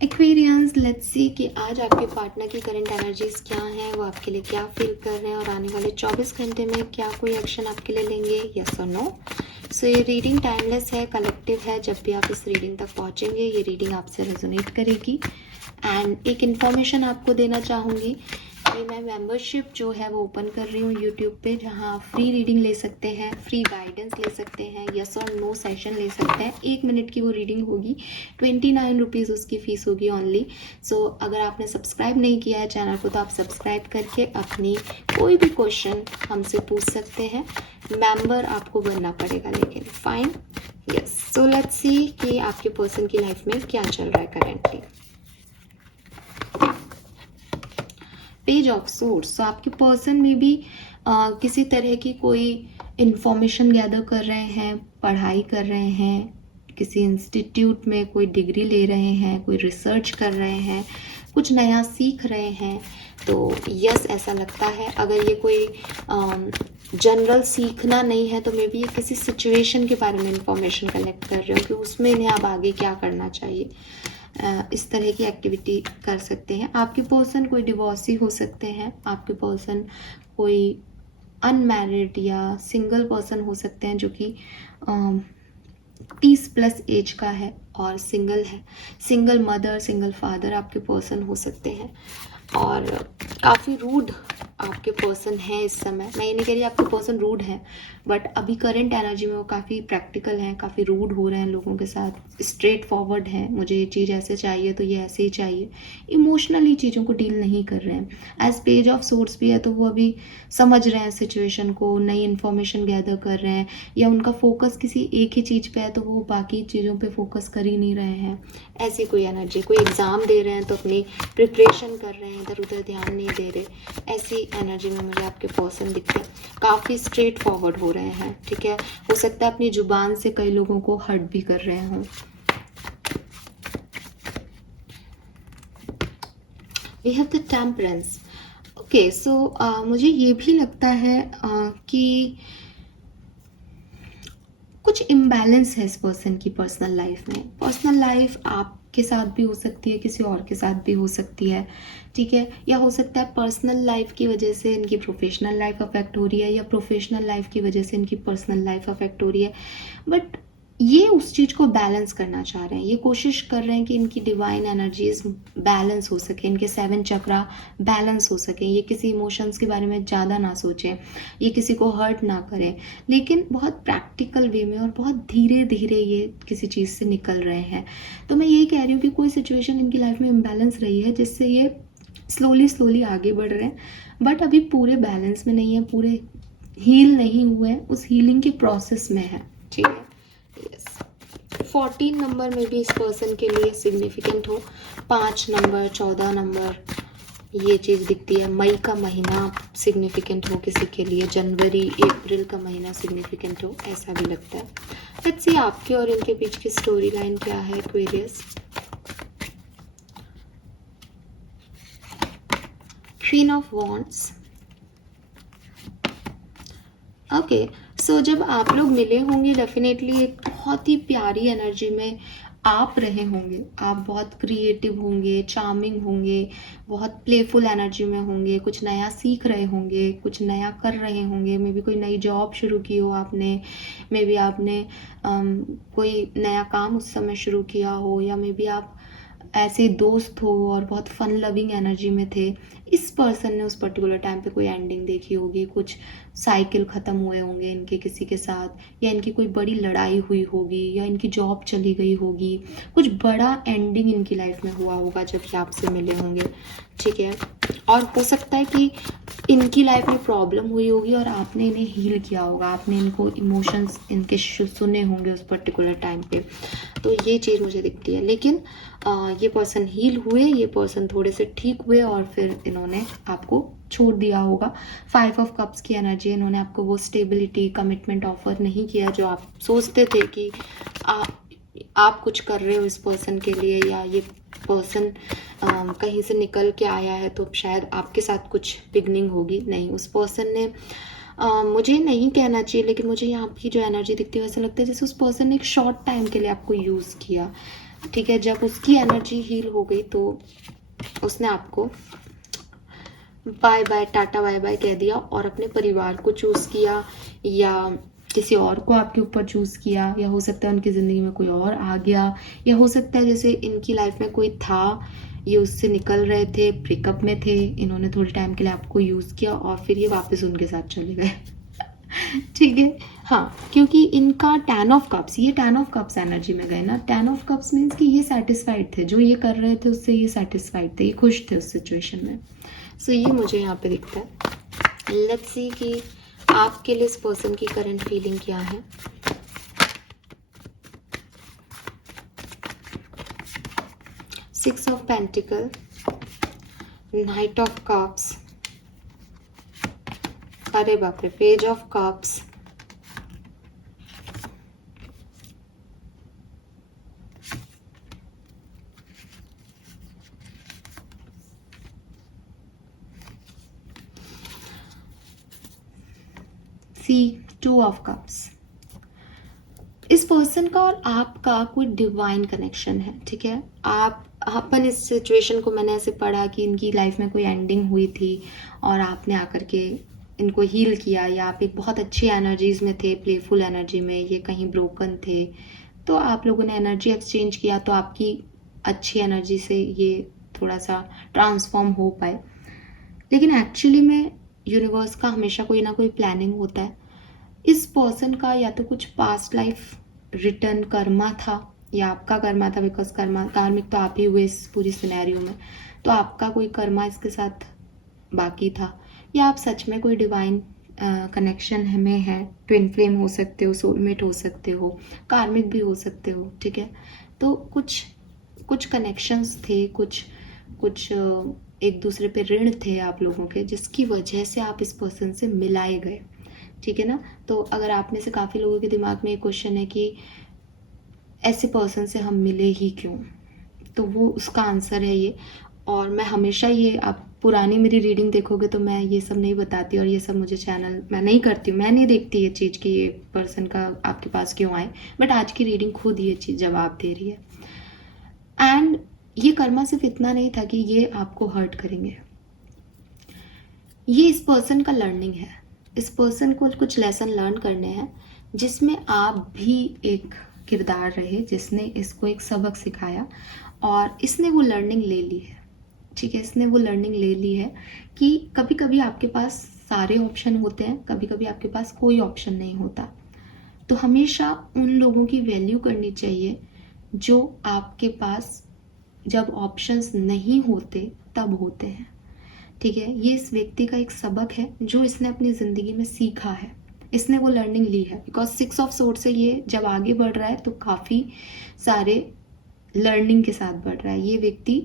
Aquarians, let's see कि आज आपके पार्टनर की करंट एनर्जीज क्या हैं, वो आपके लिए क्या फील कर रहे हैं और आने वाले 24 घंटे में क्या कोई एक्शन आपके लिए लेंगे, यस और नो। सो ये रीडिंग टाइमलेस है, कलेक्टिव है। जब भी आप इस रीडिंग तक पहुंचेंगे ये रीडिंग आपसे रेजोनेट करेगी। एंड एक इन्फॉर्मेशन आपको देना चाहूँगी कि मैं मेंबरशिप जो है वो ओपन कर रही हूँ यूट्यूब पे, जहाँ आप फ्री रीडिंग ले सकते हैं, फ्री गाइडेंस ले सकते हैं, यस और नो सेशन ले सकते हैं। 1 मिनट की वो रीडिंग होगी, 29 रुपीज़ उसकी फ़ीस होगी ओनली। सो अगर आपने सब्सक्राइब नहीं किया है चैनल को तो आप सब्सक्राइब करके अपनी कोई भी क्वेश्चन हमसे पूछ सकते हैं। मेंबर आपको बनना पड़ेगा लेकिन, fine, yes. So let's see कि आपके पर्सन की लाइफ में क्या चल रहा है करेंटली। पेज ऑफ सोर्स, तो आपके पर्सन में भी किसी तरह की कोई इंफॉर्मेशन गैदर कर रहे हैं, पढ़ाई कर रहे हैं, किसी इंस्टीट्यूट में कोई डिग्री ले रहे हैं, कोई रिसर्च कर रहे हैं, कुछ नया सीख रहे हैं। तो यस, ऐसा लगता है। अगर ये कोई जनरल सीखना नहीं है तो मे बी ये किसी सिचुएशन के बारे में इंफॉर्मेशन कलेक्ट कर रहे हो कि उसमें इन्हें अब आगे क्या करना चाहिए। इस तरह की एक्टिविटी कर सकते हैं। आपके पर्सन कोई डिवोर्सी हो सकते हैं, आपके पर्सन कोई अनमैरिड या सिंगल पर्सन हो सकते हैं जो कि 30+ एज का है और सिंगल है। सिंगल मदर, सिंगल फादर आपके पर्सन हो सकते हैं। और काफ़ी रूड आपके पर्सन है इस समय। मैं ये नहीं कह रही आपके पर्सन रूड है, बट अभी करंट एनर्जी में वो काफ़ी प्रैक्टिकल हैं, काफ़ी रूड हो रहे हैं लोगों के साथ, स्ट्रेट फॉरवर्ड हैं, मुझे ये चीज़ ऐसे चाहिए तो ये ऐसे ही चाहिए, इमोशनली चीज़ों को डील नहीं कर रहे हैं। एज पेज ऑफ सोर्स भी है तो वो अभी समझ रहे हैं सिचुएशन को, नई इन्फॉर्मेशन गैदर कर रहे हैं, या उनका फोकस किसी एक ही चीज़ पे है तो वो बाकी चीज़ों पे फोकस कर ही नहीं रहे हैं। ऐसी कोई एनर्जी, कोई एग्ज़ाम दे रहे हैं तो अपनी प्रिपरेशन कर रहे हैं, इधर उधर ध्यान नहीं दे रहे, ऐसी एनर्जी में मुझे आपके पर्सन दिखते हैं। काफ़ी स्ट्रेट फॉरवर्ड हो रहे हैं, ठीक है। हो सकता है अपनी जुबान से कई लोगों को हर्ट भी कर रहे हों। We have the temperance. Okay, so मुझे ये भी लगता है कि कुछ इम्बैलेंस है इस पर्सन की पर्सनल लाइफ में। पर्सनल लाइफ आपके साथ भी हो सकती है, किसी और के साथ भी हो सकती है, ठीक है। या हो सकता है पर्सनल लाइफ की वजह से इनकी प्रोफेशनल लाइफ अफेक्ट हो रही है, या प्रोफेशनल लाइफ की वजह से इनकी पर्सनल लाइफ अफेक्ट हो रही है। बट ये उस चीज़ को बैलेंस करना चाह रहे हैं, ये कोशिश कर रहे हैं कि इनकी डिवाइन एनर्जीज बैलेंस हो सके, इनके 7 चक्रा बैलेंस हो सके, ये किसी इमोशंस के बारे में ज़्यादा ना सोचें, ये किसी को हर्ट ना करें, लेकिन बहुत प्रैक्टिकल वे में और बहुत धीरे धीरे ये किसी चीज़ से निकल रहे हैं। तो मैं यही कह रही हूँ कि कोई सिचुएशन इनकी लाइफ में इम्बैलेंस रही है जिससे ये स्लोली आगे बढ़ रहे हैं, बट अभी पूरे बैलेंस में नहीं है, पूरे हील नहीं हुए हैं, उस हीलिंग के प्रोसेस में है, ठीक है। 14 नंबर में भी इस पर्सन के लिए सिग्निफिकेंट हो, 5 नंबर, 14 नंबर, ये चीज़ दिखती है। मई का महीना सिग्निफिकेंट हो किसी के लिए, जनवरी अप्रैल का महीना सिग्निफिकेंट हो, ऐसा भी लगता है। लेट्स सी आपके और इनके बीच की स्टोरी लाइन क्या है Aquarius. Queen of wands. Okay, so जब आप लोग मिले होंगे डेफिनेटली एक बहुत ही प्यारी एनर्जी में आप रहे होंगे। आप बहुत क्रिएटिव होंगे, चार्मिंग होंगे, बहुत प्लेफुल एनर्जी में होंगे, कुछ नया सीख रहे होंगे, कुछ नया कर रहे होंगे। मे बी कोई नई जॉब शुरू की हो आपने, मे बी आपने कोई नया काम उस समय शुरू किया हो, या मे बी आप ऐसे दोस्त हो और बहुत फन लविंग एनर्जी में थे। इस पर्सन ने उस पर्टिकुलर टाइम पे कोई एंडिंग देखी होगी, कुछ साइकिल ख़त्म हुए होंगे इनके किसी के साथ, या इनकी कोई बड़ी लड़ाई हुई होगी, या इनकी जॉब चली गई होगी, कुछ बड़ा एंडिंग इनकी लाइफ में हुआ होगा जब ये आपसे मिले होंगे, ठीक है। और हो सकता है कि इनकी लाइफ में प्रॉब्लम हुई होगी और आपने इन्हें हील किया होगा, आपने इनको इमोशंस इनके सुने होंगे उस पर्टिकुलर टाइम पे। तो ये चीज़ मुझे दिखती है। लेकिन ये पर्सन हील हुए, ये पर्सन थोड़े से ठीक हुए और फिर इन्होंने आपको छोड़ दिया होगा। 5 ऑफ कप्स की एनर्जी, इन्होंने आपको वो स्टेबिलिटी, कमिटमेंट ऑफर नहीं किया जो आप सोचते थे कि आप कुछ कर रहे हो इस पर्सन के लिए, या ये पर्सन कहीं से निकल के आया है तो शायद आपके साथ कुछ बिगनिंग होगी। नहीं, उस पर्सन ने मुझे नहीं कहना चाहिए, लेकिन मुझे यहाँ की जो एनर्जी दिखती है वैसा लगता है जैसे उस पर्सन ने एक शॉर्ट टाइम के लिए आपको यूज़ किया। ठीक है, जब उसकी एनर्जी हील हो गई तो उसने आपको बाय बाय, टाटा बाय बाय कह दिया और अपने परिवार को चूज़ किया, या किसी और को आपके ऊपर चूज़ किया, या हो सकता है उनकी ज़िंदगी में कोई और आ गया, या हो सकता है जैसे इनकी लाइफ में कोई था, ये उससे निकल रहे थे, ब्रेकअप में थे, इन्होंने थोड़े टाइम के लिए आपको यूज़ किया और फिर ये वापस उनके साथ चले गए। ठीक है, हाँ, क्योंकि इनका 10 ऑफ कप्स, ये 10 ऑफ कप्स एनर्जी में गए ना। 10 ऑफ कप्स मीन्स कि ये सेटिस्फाइड थे, जो ये कर रहे थे उससे ये सेटिस्फाइड थे, ये खुश थे उस सिचुएशन में। सो ये मुझे यहाँ पे दिखता है। लेट्स सी कि आपके लिए इस पर्सन की करंट फीलिंग क्या है। Six of pentacle, night of cups, अरे बाप रे, page of cups, two of cups. इस पर्सन का और आपका कोई डिवाइन कनेक्शन है, ठीक है। अपन इस सिचुएशन को मैंने ऐसे पढ़ा कि इनकी लाइफ में कोई एंडिंग हुई थी और आपने आकर के इनको हील किया, या आप एक बहुत अच्छी एनर्जीज में थे, प्लेफुल एनर्जी में, ये कहीं ब्रोकन थे, तो आप लोगों ने एनर्जी एक्सचेंज किया, तो आपकी अच्छी एनर्जी से ये थोड़ा सा ट्रांसफॉर्म हो पाए। लेकिन एक्चुअली में यूनिवर्स का हमेशा कोई ना कोई प्लानिंग होता है। इस पर्सन का या तो कुछ पास्ट लाइफ रिटर्न कर्मा था, या आपका कर्मा था, बिकॉज कर्मा कार्मिक तो आप ही हुए इस पूरी सिनेरियो में, तो आपका कोई कर्मा इसके साथ बाकी था, या आप सच में कोई डिवाइन कनेक्शन में है। ट्विन फ्लेम हो सकते हो, सोलमेट हो सकते हो, कार्मिक भी हो सकते हो, ठीक है। तो कुछ कनेक्शंस थे, कुछ एक दूसरे पे ऋण थे आप लोगों के, जिसकी वजह से आप इस पर्सन से मिलाए गए, ठीक है ना। तो अगर आप में से काफ़ी लोगों के दिमाग में एक क्वेश्चन है कि ऐसे पर्सन से हम मिले ही क्यों, तो वो उसका आंसर है ये। और मैं हमेशा ये, आप पुरानी मेरी रीडिंग देखोगे तो मैं ये सब नहीं बताती, और ये सब मुझे चैनल मैं नहीं करती हूँ, मैं नहीं देखती ये चीज़ कि ये पर्सन का आपके पास क्यों आए, बट आज की रीडिंग खुद ये चीज़ जवाब दे रही है। एंड ये कर्मा सिर्फ इतना नहीं था कि ये आपको हर्ट करेंगे, ये इस पर्सन का लर्निंग है। इस पर्सन को कुछ लेसन लर्न करने हैं, जिसमें आप भी एक किरदार रहे, जिसने इसको एक सबक सिखाया, और इसने वो लर्निंग ले ली है, ठीक है। इसने वो लर्निंग ले ली है कि कभी कभी आपके पास सारे ऑप्शन होते हैं, कभी कभी आपके पास कोई ऑप्शन नहीं होता। तो हमेशा उन लोगों की वैल्यू करनी चाहिए जो आपके पास जब ऑप्शंस नहीं होते तब होते हैं, ठीक है। ये इस व्यक्ति का एक सबक है जो इसने अपनी ज़िंदगी में सीखा है, इसने वो लर्निंग ली है। बिकॉज 6 ऑफ सोर्ड से ये जब आगे बढ़ रहा है तो काफ़ी सारे लर्निंग के साथ बढ़ रहा है। ये व्यक्ति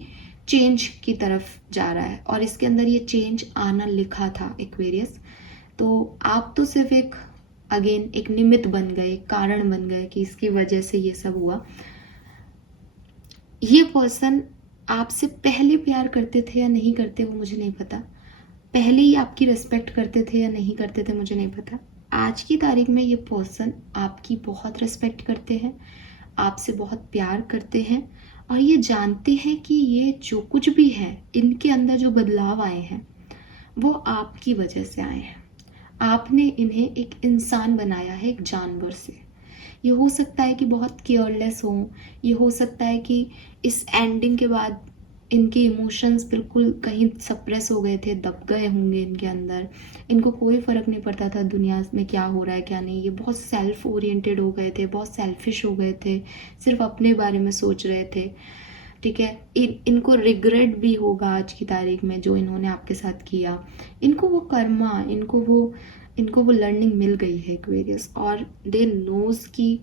चेंज की तरफ जा रहा है, और इसके अंदर ये चेंज आना लिखा था, एक्वेरियस। तो आप तो सिर्फ एक अगेन एक निमित्त बन गए, कारण बन गए कि इसकी वजह से ये सब हुआ। ये पर्सन आपसे पहले प्यार करते थे या नहीं करते वो मुझे नहीं पता, पहले ही आपकी रिस्पेक्ट करते थे या नहीं करते थे मुझे नहीं पता। आज की तारीख में ये पर्सन आपकी बहुत रिस्पेक्ट करते हैं, आपसे बहुत प्यार करते हैं, और ये जानते हैं कि ये जो कुछ भी है, इनके अंदर जो बदलाव आए हैं वो आपकी वजह से आए हैं। आपने इन्हें एक इंसान बनाया है, एक जानवर से। ये हो सकता है कि बहुत केयरलेस हो, ये हो सकता है कि इस एंडिंग के बाद इनके इमोशंस बिल्कुल कहीं सप्रेस हो गए थे, दब गए होंगे इनके अंदर, इनको कोई फ़र्क नहीं पड़ता था दुनिया में क्या हो रहा है क्या नहीं। ये बहुत सेल्फ ओरिएंटेड हो गए थे, बहुत सेल्फिश हो गए थे, सिर्फ अपने बारे में सोच रहे थे, ठीक है। इनको रिग्रेट भी होगा आज की तारीख में जो इन्होंने आपके साथ किया। इनको वो कर्मा, इनको वो लर्निंग मिल गई है, एक्वेरियस, और दे नोज कि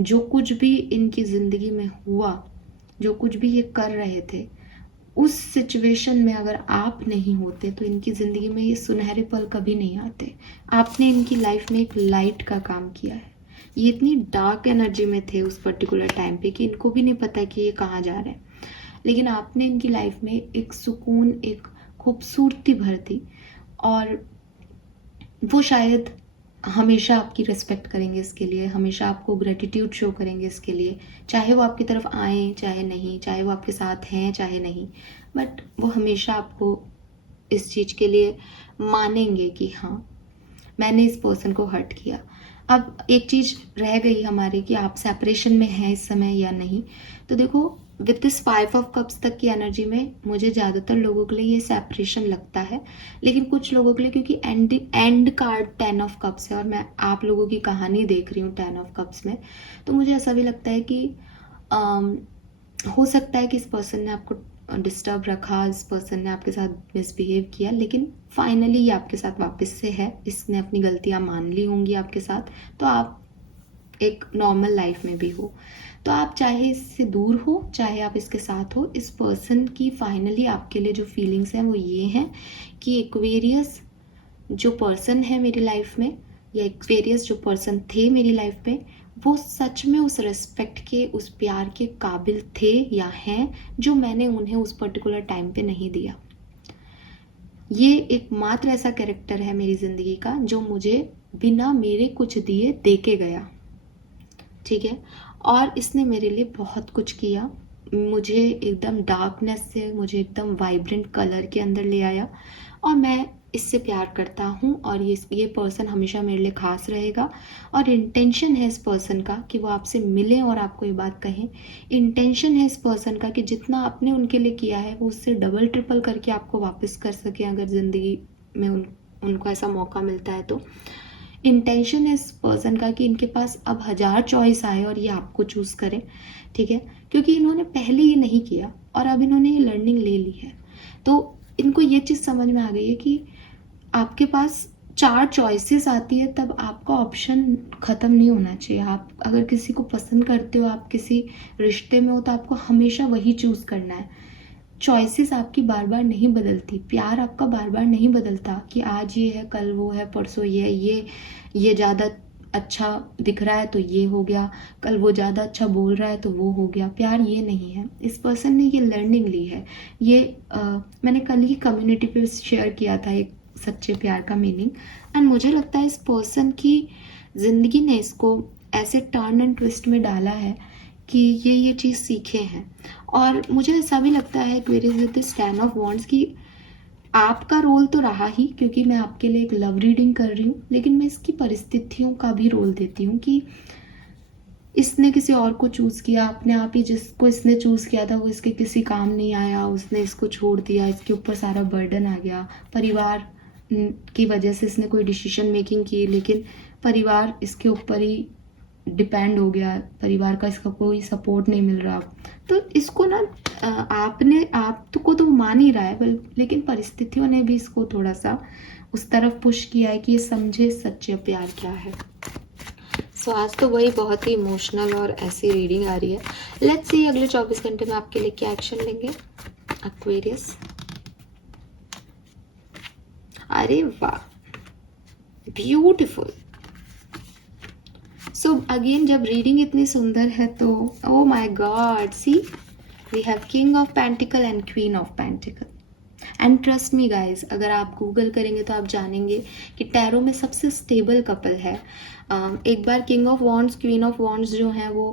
जो कुछ भी इनकी ज़िंदगी में हुआ, जो कुछ भी ये कर रहे थे, उस सिचुएशन में अगर आप नहीं होते तो इनकी ज़िंदगी में ये सुनहरे पल कभी नहीं आते। आपने इनकी लाइफ में एक लाइट का काम किया है। ये इतनी डार्क एनर्जी में थे उस पर्टिकुलर टाइम पे कि इनको भी नहीं पता कि ये कहाँ जा रहे हैं, लेकिन आपने इनकी लाइफ में एक सुकून, एक खूबसूरती भर दी, और वो शायद हमेशा आपकी रिस्पेक्ट करेंगे इसके लिए, हमेशा आपको ग्रेटिट्यूड शो करेंगे इसके लिए, चाहे वो आपकी तरफ आए चाहे नहीं, चाहे वो आपके साथ हैं चाहे नहीं, बट वो हमेशा आपको इस चीज़ के लिए मानेंगे कि हाँ मैंने इस पर्सन को हर्ट किया। अब एक चीज़ रह गई हमारी कि आप सेपरेशन में हैं इस समय या नहीं। तो देखो विद दिस 5 ऑफ कप्स तक की एनर्जी में मुझे ज़्यादातर लोगों के लिए ये सेपरेशन लगता है, लेकिन कुछ लोगों के लिए क्योंकि एंड कार्ड 10 ऑफ कप्स है और मैं आप लोगों की कहानी देख रही हूँ 10 ऑफ कप्स में, तो मुझे ऐसा भी लगता है कि हो सकता है कि इस पर्सन ने आपको डिस्टर्ब रखा, इस पर्सन ने आपके साथ मिसबिहेव किया, लेकिन फाइनली ये आपके साथ वापस से है, इसने अपनी गलतियां मान ली होंगी आपके साथ, तो आप एक नॉर्मल लाइफ में भी हो। तो आप चाहे इससे दूर हो चाहे आप इसके साथ हो, इस पर्सन की फाइनली आपके लिए जो फीलिंग्स हैं वो ये हैं कि एक्वेरियस जो पर्सन है मेरी लाइफ में, या एक्वेरियस जो पर्सन थे मेरी लाइफ में, वो सच में उस रिस्पेक्ट के, उस प्यार के काबिल थे या हैं जो मैंने उन्हें उस पर्टिकुलर टाइम पे नहीं दिया। ये एकमात्र ऐसा कैरेक्टर है मेरी ज़िंदगी का जो मुझे बिना मेरे कुछ दिए दे के गया, ठीक है, और इसने मेरे लिए बहुत कुछ किया, मुझे एकदम डार्कनेस से मुझे एकदम वाइब्रेंट कलर के अंदर ले आया, और मैं इससे प्यार करता हूँ, और ये पर्सन हमेशा मेरे लिए खास रहेगा। और इंटेंशन है इस पर्सन का कि वो आपसे मिले और आपको ये बात कहें, इंटेंशन है इस पर्सन का कि जितना आपने उनके लिए किया है वो उससे डबल ट्रिपल करके आपको वापस कर सके, अगर ज़िंदगी में उनको ऐसा मौका मिलता है तो। इंटेंशन है इस पर्सन का कि इनके पास अब 1000 चॉइस आए और ये आपको चूज़ करें, ठीक है, क्योंकि इन्होंने पहले ये नहीं किया और अब इन्होंने ये लर्निंग ले ली है। तो इनको ये चीज़ समझ में आ गई है कि आपके पास 4 चॉइसेस आती है तब आपका ऑप्शन ख़त्म नहीं होना चाहिए। आप अगर किसी को पसंद करते हो, आप किसी रिश्ते में हो, तो आपको हमेशा वही चूज़ करना है। चॉइसेस आपकी बार बार नहीं बदलती, प्यार आपका बार बार नहीं बदलता कि आज ये है कल वो है परसों ये है, ये ज़्यादा अच्छा दिख रहा है तो ये हो गया, कल वो ज़्यादा अच्छा बोल रहा है तो वो हो गया। प्यार ये नहीं है, इस पर्सन ने ये लर्निंग ली है। ये मैंने कल ही कम्युनिटी पे शेयर किया था एक सच्चे प्यार का मीनिंग, एंड मुझे लगता है इस पर्सन की ज़िंदगी ने इसको ऐसे टर्न एंड ट्विस्ट में डाला है कि ये चीज़ सीखे हैं। और मुझे ऐसा भी लगता है Aquarius with this 10 of wands की आपका रोल तो रहा ही, क्योंकि मैं आपके लिए एक लव रीडिंग कर रही हूँ, लेकिन मैं इसकी परिस्थितियों का भी रोल देती हूँ कि इसने किसी और को चूज़ किया, अपने आप ही जिसको इसने चूज़ किया था वो इसके किसी काम नहीं आया, उसने इसको छोड़ दिया, इसके ऊपर सारा बर्डन आ गया, परिवार की वजह से इसने कोई डिसीजन मेकिंग की, लेकिन परिवार इसके ऊपर ही डिपेंड हो गया, परिवार का इसका कोई सपोर्ट नहीं मिल रहा। तो इसको ना आपको तो मान ही रहा है, लेकिन परिस्थितियों ने भी इसको थोड़ा सा उस तरफ पुश किया है कि ये समझे सच्चे प्यार क्या है। सो आज तो वही बहुत ही इमोशनल और ऐसी रीडिंग आ रही है। लेट्स सी अगले 24 घंटे में आपके लिए क्या एक्शन लेंगे एक्वेरियस। अरे वाह, ब्यूटीफुल। सो अगेन जब रीडिंग इतनी सुंदर है तो oh my god, see we have king of pentacle and queen of pentacle. And trust me guys, अगर आप गूगल करेंगे तो आप जानेंगे कि टैरो में सबसे स्टेबल कपल है। एक बार king of wands queen of wands जो हैं वो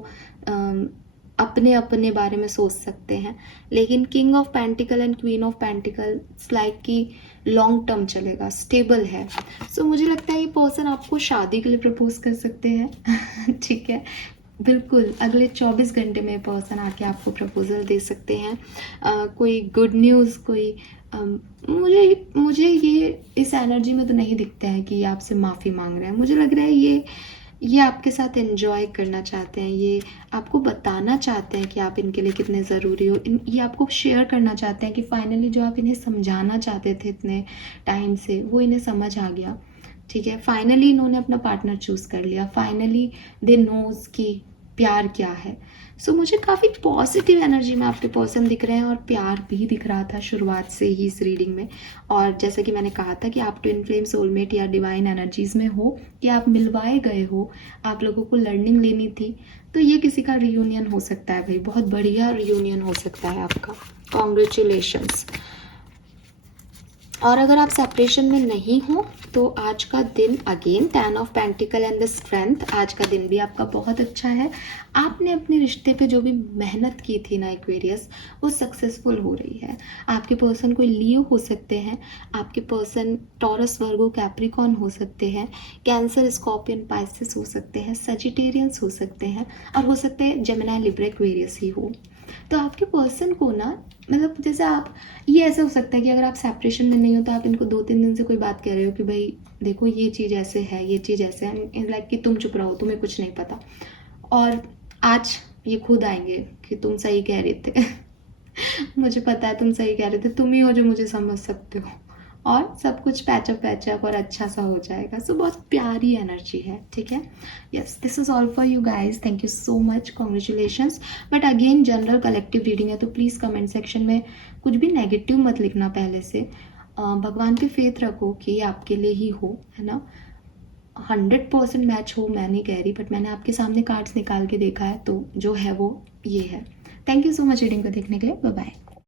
अपने अपने बारे में सोच सकते हैं, लेकिन king of pentacle and queen of pentacle it's like कि लॉन्ग टर्म चलेगा, स्टेबल है। सो मुझे लगता है ये पर्सन आपको शादी के लिए प्रपोज कर सकते हैं ठीक है, बिल्कुल अगले 24 घंटे में पर्सन आके आपको प्रपोजल दे सकते हैं। कोई गुड न्यूज़, कोई मुझे ये इस एनर्जी में तो नहीं दिखता है कि ये आपसे माफ़ी मांग रहे हैं। मुझे लग रहा है ये आपके साथ एंजॉय करना चाहते हैं, ये आपको बताना चाहते हैं कि आप इनके लिए कितने ज़रूरी हो, ये आपको शेयर करना चाहते हैं कि फाइनली जो आप इन्हें समझाना चाहते थे इतने टाइम से वो इन्हें समझ आ गया, ठीक है। फाइनली इन्होंने अपना पार्टनर चूज़ कर लिया, फाइनली दे नोज़ कि प्यार क्या है। सो मुझे काफ़ी पॉजिटिव एनर्जी में आपके पर्सन दिख रहे हैं और प्यार भी दिख रहा था शुरुआत से ही इस रीडिंग में। और जैसे कि मैंने कहा था कि आप ट्विन फ्लेम, सोलमेट या डिवाइन एनर्जीज़ में हो, कि आप मिलवाए गए हो, आप लोगों को लर्निंग लेनी थी, तो ये किसी का रियूनियन हो सकता है भाई, बहुत बढ़िया रियूनियन हो सकता है आपका। कॉन्ग्रेचुलेशंस। और अगर आप सेपरेशन में नहीं हो तो आज का दिन again 10 of pentacle and the strength, आज का दिन भी आपका बहुत अच्छा है। आपने अपने रिश्ते पे जो भी मेहनत की थी ना एक्वेरियस, वो सक्सेसफुल हो रही है। आपके पर्सन कोई लियो हो सकते हैं, आपके पर्सन टॉरस वर्गो कैप्रिकॉन हो सकते हैं, कैंसर स्कॉर्पियन पाइसिस हो सकते हैं, सजिटेरियंस हो सकते हैं, और हो सकते हैं जेमिनी लिब्रा एक्वेरियस ही हो। तो आपके पर्सन को ना, मतलब जैसे आप, ये ऐसा हो सकता है कि अगर आप सेपरेशन में नहीं हो तो आप इनको 2-3 दिन से कोई बात कह रहे हो कि भाई देखो ये चीज़ ऐसे है, ये चीज़ ऐसे है, लाइक कि तुम चुप रहो, तुम्हें कुछ नहीं पता, और आज ये खुद आएंगे कि तुम सही कह रहे थे मुझे पता है तुम सही कह रहे थे, तुम ही हो जो मुझे समझ सकते हो, और सब कुछ पैचअप और अच्छा सा हो जाएगा। सो बहुत प्यारी एनर्जी है, ठीक है। Yes, this is all for you guys, thank you so much, congratulations. But again general collective reading है, तो प्लीज़ कमेंट सेक्शन में कुछ भी नेगेटिव मत लिखना पहले से। भगवान पे फेथ रखो कि ये आपके लिए ही हो, है ना। 100% मैच हो मैं नहीं कह रही, बट मैंने आपके सामने कार्ड्स निकाल के देखा है, तो जो है वो ये है। Thank you so much reading को देखने के लिए, बाय बाय।